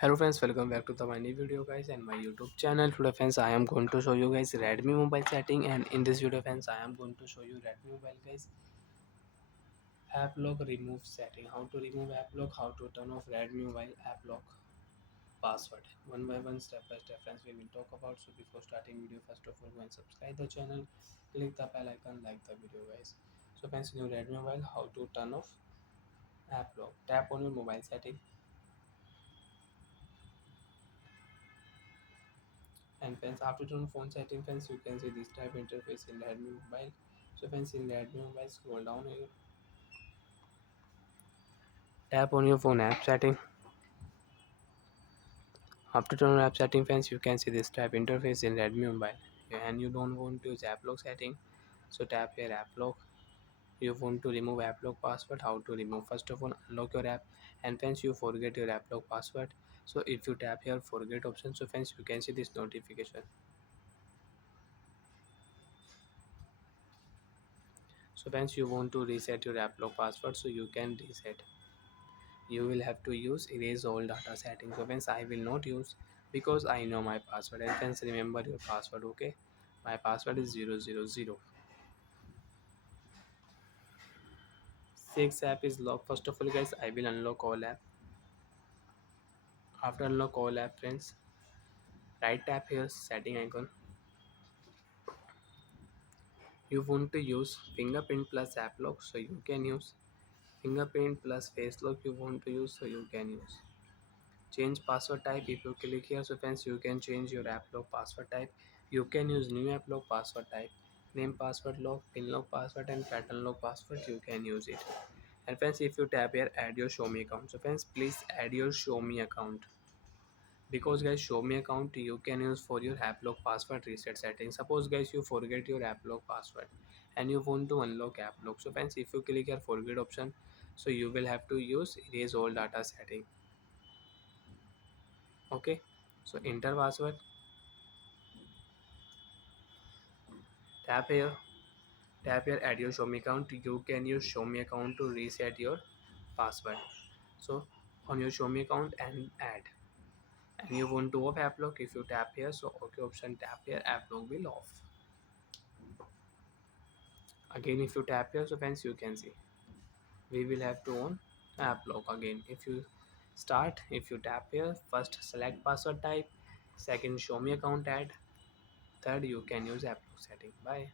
Hello friends, welcome back to my new video guys and my YouTube channel. Today friends, I am going to show you guys Redmi mobile setting, and in this video friends, I am going to show you Redmi mobile guys AppLock remove setting. How to remove AppLock, how to turn off Redmi mobile AppLock password. One by one, step by step friends, we will talk about. So before starting video, first of all go and subscribe the channel, click the bell icon, like the video guys. So friends, in your Redmi mobile, how to turn off AppLock. Tap on your mobile setting. And friends, after turn phone setting friends, you can see this type interface in Redmi mobile. So friends, in Redmi mobile, scroll down here, tap on your phone app setting. After turn on app setting friends, you can see this type interface in Redmi mobile. And you don't want to use app lock setting, so tap here app lock. You want to remove app lock password. How to remove? First of all, unlock your app, and friends, you forget your app lock password. So if you tap here forget option, so friends, you can see this notification. So friends, you want to reset your app lock password, so you can reset. You will have to use erase all data settings. So friends, I will not use because I know my password. And friends, remember your password. Okay, my password is 000. Six app is locked. First of all guys, I will unlock all app. After unlock all app friends, right tap here setting icon. You want to use fingerprint plus app lock, so you can use fingerprint plus face lock. You want to use, so you can use change password type. If you click here, so friends, you can change your app lock password type. You can use new app lock password type, name password lock, pin lock password, and pattern lock password. You can use it. And friends, if you tap here add your show me account, so friends, please add your show me account, because guys, show me account you can use for your app lock password reset settings. Suppose guys, you forget your app lock password and you want to unlock app lock, so friends, if you click here forget option, so you will have to use erase all data setting. Okay, so enter password, tap here, add your show me account. You can use show me account to reset your password. So on your show me account and add, and you want to off app lock, if you tap here, so okay option, tap here, app lock will off. Again, if you tap here, so friends, you can see we will have to on app lock. Again, if you start, if you tap here, first select password type, second show me account, add, third you can use app lock setting. Bye.